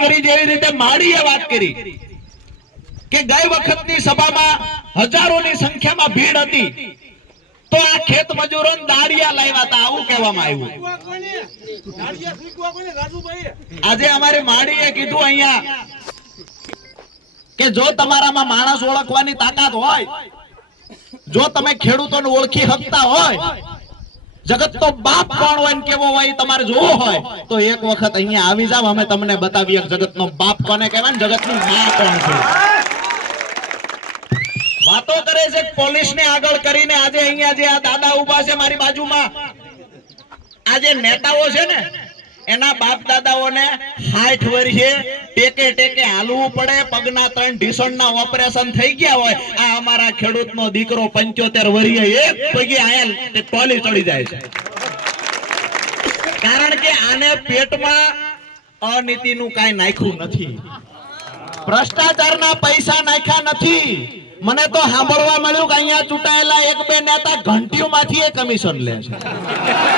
કરી જેવી રીતે માળીએ વાત કરી કે ગઈ વખતની સભામાં હજારોની સંખ્યામાં ભીડ હતી તો આ ખેત મજૂરો દાળિયા લાવ્યા હતા આવું કહેવામાં આવ્યું આજે અમારી માળીએ કીધું અહીંયા કે જો તમારામાં માણસ ઓળખવાની તાકાત હોય જો તમે ખેડૂતોને ઓળખી શકતા હોય જગતનો બાપ કોણ હોય ને કેવો હોય તમારે જોવો હોય તો એક વખત અહીંયા આવી જાવ અમે તમને બતાવીએ જગતનો બાપ કોને કહેવાય ને જગતની માં કોણ છે વાતો કરે છે પોલીસ ને આગળ કરીને આજે અહીંયા જે આ દાદા ઉભા છે મારી બાજુમાં આ જે નેતાઓ છે ને એના બાપ દાદાઓને 60 વર્ષે ટેકે ટેકે હાલવું પડે પગના 3 ઢીસણના ઓપરેશન થઈ ગયા હોય આ અમારા ખેડૂતનો દીકરો 75 વર્ષે એક પગે આયા તે ટોલી ચડી જાય છે કારણ કે આને પેટમાં અનીતિનું કાઈ નાખ્યું નથી ભ્રષ્ટાચારના પૈસા નાખ્યા નથી મને તો સાંભળવા મળ્યું કે અહીંયા ચૂંટાયેલા એક બે નેતા ઘંટીઓમાંથી કમિશન લે છે